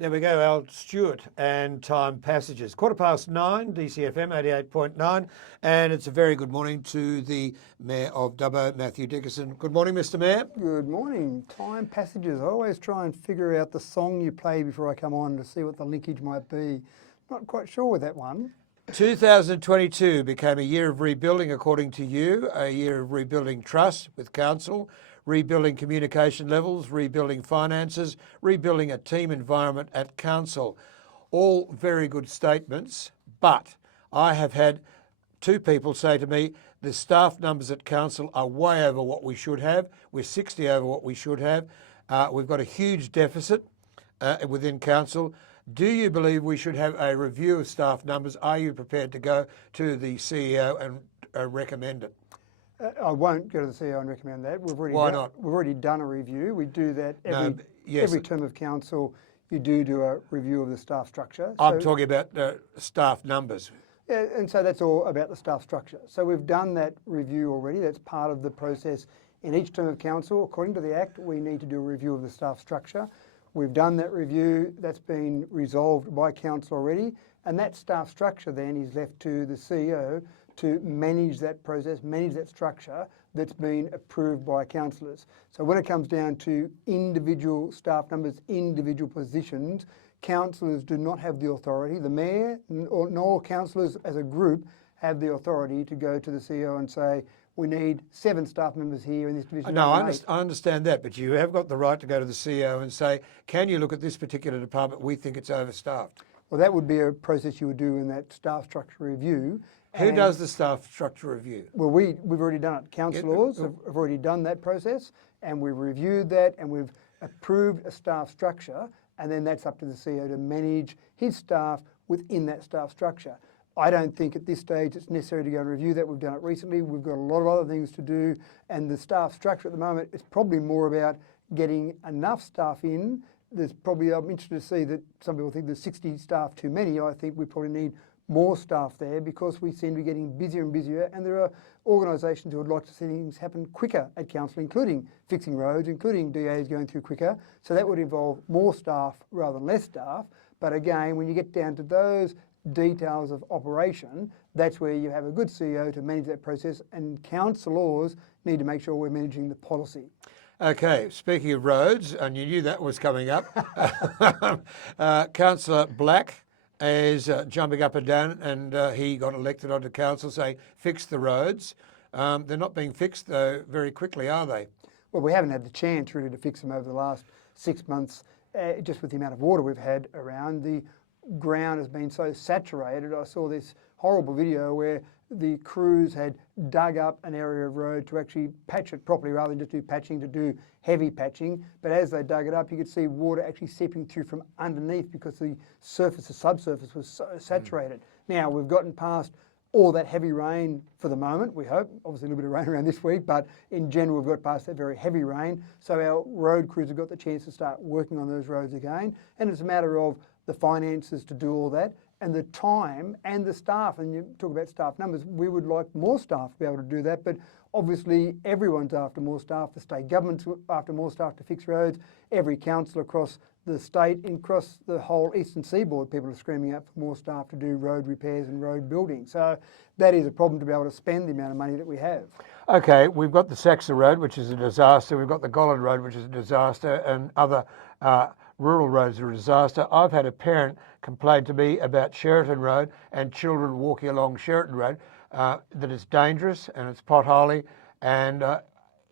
There we go, Al Stewart and Time Passages. 9:15, DCFM 88.9, and it's a very good morning to the Mayor of Dubbo, Matthew Dickerson. Good morning, Mr. Mayor. Good morning. Time Passages. I always try and figure out the song you play before I come on to see what the linkage might be. Not quite sure with that one. 2022 became a year of rebuilding, according to you, a year of rebuilding trust with council, rebuilding communication levels, rebuilding finances, rebuilding a team environment at council. All very good statements, but I have had two people say to me, the staff numbers at council are way over what we should have. We're 60 over what we should have. We've got a huge deficit within council. Do you believe we should have a review of staff numbers? Are you prepared to go to the CEO and recommend it? I won't go to the CEO and recommend that. Why not? We've already done a review. We do that Yes. every term of council. You do a review of the staff structure. I'm talking about staff numbers. Yeah, and so that's all about the staff structure. So we've done that review already. That's part of the process. In each term of council, according to the Act, we need to do a review of the staff structure. We've done that review. That's been resolved by council already. And that staff structure then is left to the CEO to manage that process, manage that structure that's been approved by councillors. So when it comes down to individual staff numbers, individual positions, councillors do not have the authority. The mayor nor councillors as a group have the authority to go to the CEO and say, we need 7 staff members here in this division. No, I understand that, but you have got the right to go to the CEO and say, can you look at this particular department? We think it's overstaffed. Well, that would be a process you would do in that staff structure review. Who does the staff structure review? Well, we've already done it. Councillors have already done that process, and we've reviewed that, and we've approved a staff structure, and then that's up to the CEO to manage his staff within that staff structure. I don't think at this stage it's necessary to go and review that. We've done it recently. We've got a lot of other things to do, and the staff structure at the moment is probably more about getting enough staff in. I'm interested to see that some people think there's 60 staff too many. I think we probably need more staff there because we seem to be getting busier and busier, and there are organisations who would like to see things happen quicker at council, including fixing roads, including DAs going through quicker. So that would involve more staff rather than less staff. But again, when you get down to those details of operation, that's where you have a good CEO to manage that process, and councillors need to make sure we're managing the policy. Okay, speaking of roads, and you knew that was coming up, Councillor Black is jumping up and down, and he got elected onto council saying, fix the roads. They're not being fixed, though, very quickly, are they? Well, we haven't had the chance really to fix them over the last 6 months, just with the amount of water we've had around. The ground has been so saturated. I saw this horrible video where the crews had dug up an area of road to actually patch it properly rather than just do patching, to do heavy patching. But as they dug it up, you could see water actually seeping through from underneath because the subsurface was so saturated. Now, we've gotten past all that heavy rain for the moment, we hope. Obviously a little bit of rain around this week, but in general, we've got past that very heavy rain. So our road crews have got the chance to start working on those roads again. And it's a matter of the finances to do all that, and the time and the staff. And you talk about staff numbers, we would like more staff to be able to do that, but obviously everyone's after more staff. The state government's after more staff to fix roads. Every council across the state and across the whole eastern seaboard, people are screaming out for more staff to do road repairs and road building. So that is a problem to be able to spend the amount of money that we have. Okay, we've got the Saxa Road, which is a disaster. We've got the Golland Road, which is a disaster, and other rural roads are a disaster. I've had a parent complain to me about Sheraton Road and children walking along Sheraton Road, that it's dangerous and it's potholy, and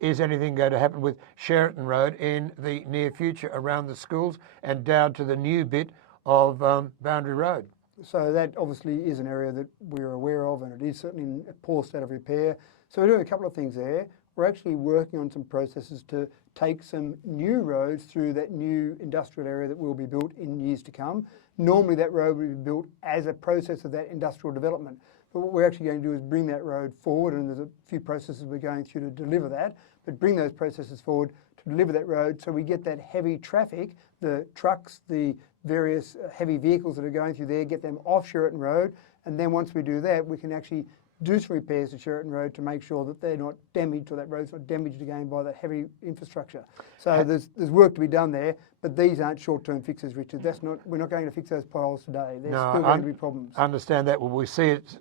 is anything going to happen with Sheraton Road in the near future around the schools and down to the new bit of Boundary Road? So that obviously is an area that we're aware of, and it is certainly in a poor state of repair. So we're doing a couple of things there. We're actually working on some processes to take some new roads through that new industrial area that will be built in years to come. Normally that road will be built as a process of that industrial development. But what we're actually going to do is bring that road forward, and there's a few processes we're going through to deliver that, but bring those processes forward to deliver that road so we get that heavy traffic, the trucks, the various heavy vehicles that are going through there, get them off Sheraton Road, and then once we do that, we can actually do some repairs to Sheraton Road to make sure that they're not damaged or that road's not damaged again by the heavy infrastructure. So there's work to be done there, but these aren't short-term fixes, Richard. We're not going to fix those potholes today. There's still going to be problems. I understand that. Will we see it,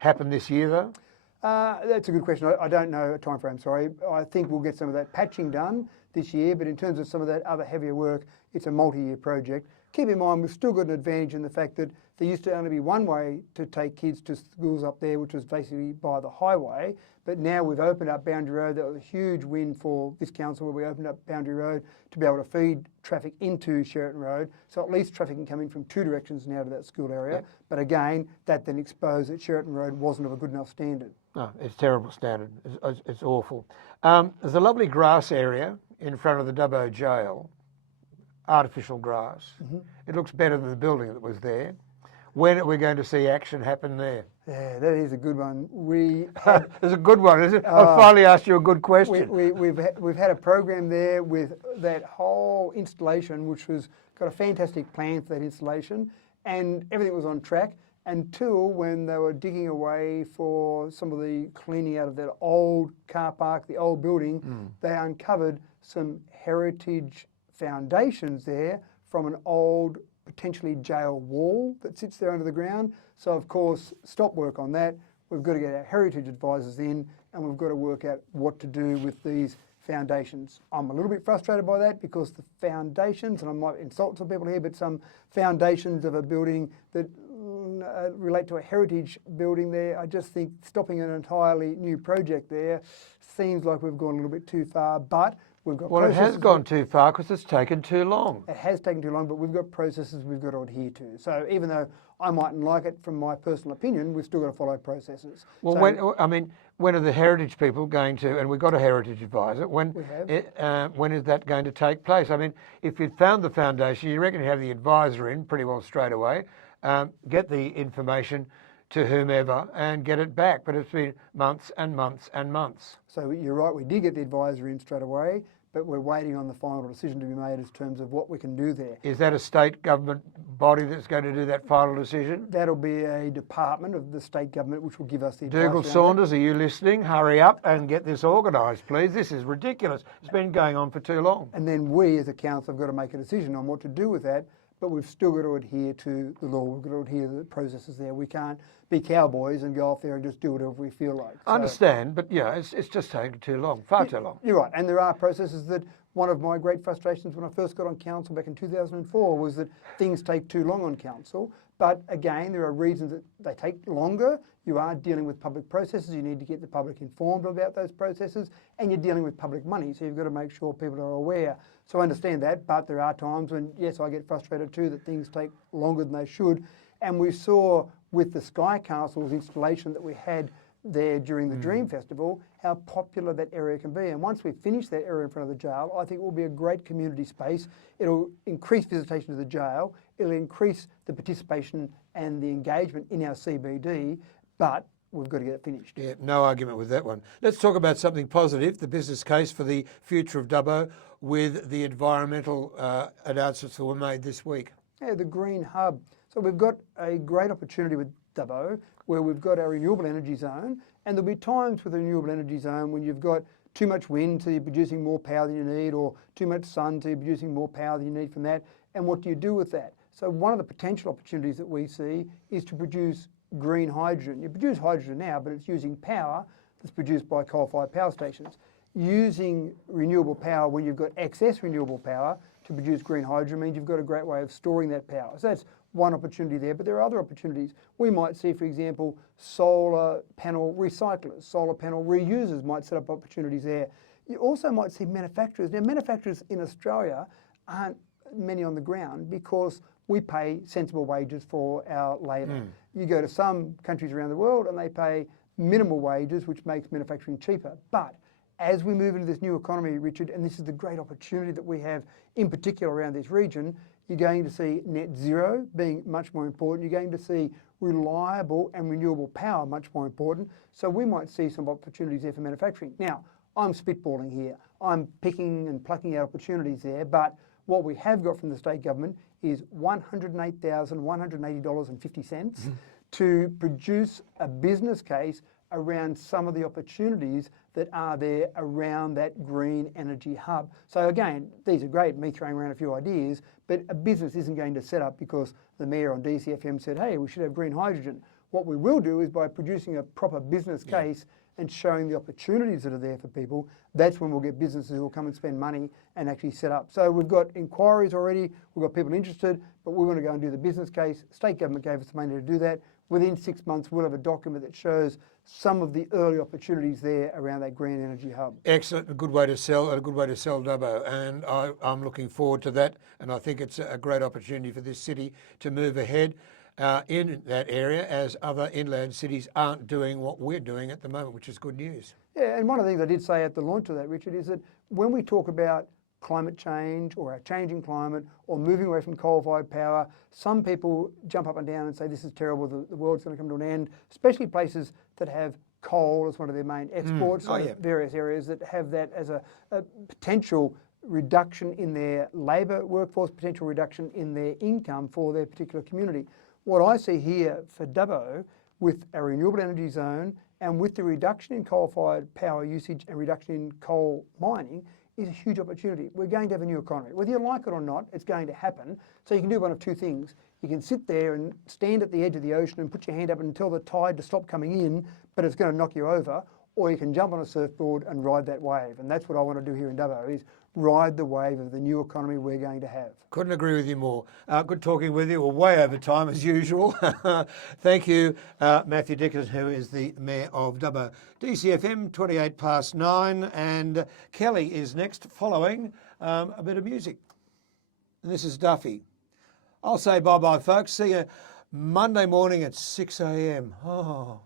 happen this year, though? That's a good question. I don't know a time frame, sorry. I think we'll get some of that patching done this year, but in terms of some of that other heavier work, it's a multi-year project. Keep in mind, we've still got an advantage in the fact that there used to only be one way to take kids to schools up there, which was basically by the highway. But now we've opened up Boundary Road. That was a huge win for this council, where we opened up Boundary Road to be able to feed traffic into Sheraton Road. So at least traffic can come in from two directions now to that school area. Yep. But again, that then exposed that Sheraton Road wasn't of a good enough standard. No, it's terrible standard. It's awful. There's a lovely grass area in front of the Dubbo Jail, artificial grass. Mm-hmm. It looks better than the building that was there. When are we going to see action happen there? Yeah, that is a good one. It's a good one, isn't it? I finally asked you a good question. We've had a program there with that whole installation, which was got a fantastic plan for that installation, and everything was on track until when they were digging away for some of the cleaning out of that old car park, the old building. They uncovered some heritage foundations there from an old potentially jail wall that sits there under the ground. So of course, stop work on that. We've got to get our heritage advisors in, and we've got to work out what to do with these foundations. I'm a little bit frustrated by that because the foundations, and I might insult some people here, but some foundations of a building that relate to a heritage building there, I just think stopping an entirely new project there seems like we've gone a little bit too far, but we've got it has gone too far because it's taken too long. It has taken too long, but we've got processes we've got to adhere to. So even though I mightn't like it from my personal opinion, we've still got to follow processes. Well, so, when are the heritage people going to, and we've got a heritage advisor, when is that going to take place? I mean, if you'd found the foundation, you reckon you have the advisor in pretty well straight away, get the information to whomever and get it back. But it's been months and months and months. So you're right, we did get the advisor in straight away, but we're waiting on the final decision to be made in terms of what we can do there. Is that a state government body that's going to do that final decision? That'll be a department of the state government which will give us the advice. Dougal Saunders, are you listening? Hurry up and get this organised, please. This is ridiculous. It's been going on for too long. And then we as a council have got to make a decision on what to do with that, but we've still got to adhere to the law. We've got to adhere to the processes there. We can't be cowboys and go off there and just do whatever we feel like. I understand, but yeah, it's just taking too long, far too long. You're right, and there are processes that one of my great frustrations when I first got on council back in 2004 was that things take too long on council. But again, there are reasons that they take longer. You are dealing with public processes. You need to get the public informed about those processes, and you're dealing with public money. So you've got to make sure people are aware. So I understand that, but there are times when, yes, I get frustrated too that things take longer than they should. And we saw with the Sky Castle's installation that we had there during the Dream Festival, how popular that area can be. And once we finish that area in front of the jail, I think it will be a great community space. It'll increase visitation to the jail. It'll increase the participation and the engagement in our CBD, but we've got to get it finished. Yeah, no argument with that one. Let's talk about something positive, the business case for the future of Dubbo with the environmental announcements that were made this week. Yeah, the Green Hub. So we've got a great opportunity with Dubbo where we've got our renewable energy zone, and there'll be times with the renewable energy zone when you've got too much wind so you're producing more power than you need, or too much sun so you're producing more power than you need from that, and what do you do with that? So one of the potential opportunities that we see is to produce green hydrogen. You produce hydrogen now, but it's using power that's produced by coal-fired power stations. Using renewable power when you've got excess renewable power to produce green hydrogen means you've got a great way of storing that power. So that's one opportunity there, but there are other opportunities. We might see, for example, solar panel recyclers, solar panel reusers might set up opportunities there. You also might see manufacturers. Now, manufacturers in Australia aren't many on the ground because we pay sensible wages for our labour. You go to some countries around the world and they pay minimal wages, which makes manufacturing cheaper. But as we move into this new economy, Richard, and this is the great opportunity that we have in particular around this region, you're going to see net zero being much more important. You're going to see reliable and renewable power much more important. So we might see some opportunities there for manufacturing. Now, I'm spitballing here. I'm picking and plucking out opportunities there, but what we have got from the state government is $108,180.50 to produce a business case around some of the opportunities that are there around that green energy hub. So again, these are great, me throwing around a few ideas, but a business isn't going to set up because the mayor on DCFM said, hey, we should have green hydrogen. What we will do is by producing a proper business case and showing the opportunities that are there for people, that's when we'll get businesses who will come and spend money and actually set up. So we've got inquiries already, we've got people interested, but we want to go and do the business case. State government gave us the money to do that. Within 6 months, we'll have a document that shows some of the early opportunities there around that green energy hub. Excellent, a good way to sell, and a good way to sell Dubbo, and I'm looking forward to that, and I think it's a great opportunity for this city to move ahead in that area, as other inland cities aren't doing what we're doing at the moment, which is good news. Yeah, and one of the things I did say at the launch of that, Richard, is that when we talk about climate change or our changing climate or moving away from coal-fired power, some people jump up and down and say this is terrible, the world's going to come to an end, especially places that have coal as one of their main exports, various areas that have that as a potential reduction in their labour workforce, potential reduction in their income for their particular community. What I see here for Dubbo with a renewable energy zone and with the reduction in coal-fired power usage and reduction in coal mining is a huge opportunity. We're going to have a new economy. Whether you like it or not, it's going to happen. So you can do one of two things. You can sit there and stand at the edge of the ocean and put your hand up and tell the tide to stop coming in, but it's going to knock you over, or you can jump on a surfboard and ride that wave. And that's what I want to do here in Dubbo, is ride the wave of the new economy we're going to have. Couldn't agree with you more. Good talking with you. We're way over time as usual. Thank you, Matthew Dickinson, who is the Mayor of Dubbo. DCFM 9:28, and Kelly is next, following a bit of music. And this is Duffy. I'll say bye-bye, folks. See you Monday morning at 6 a.m. Oh.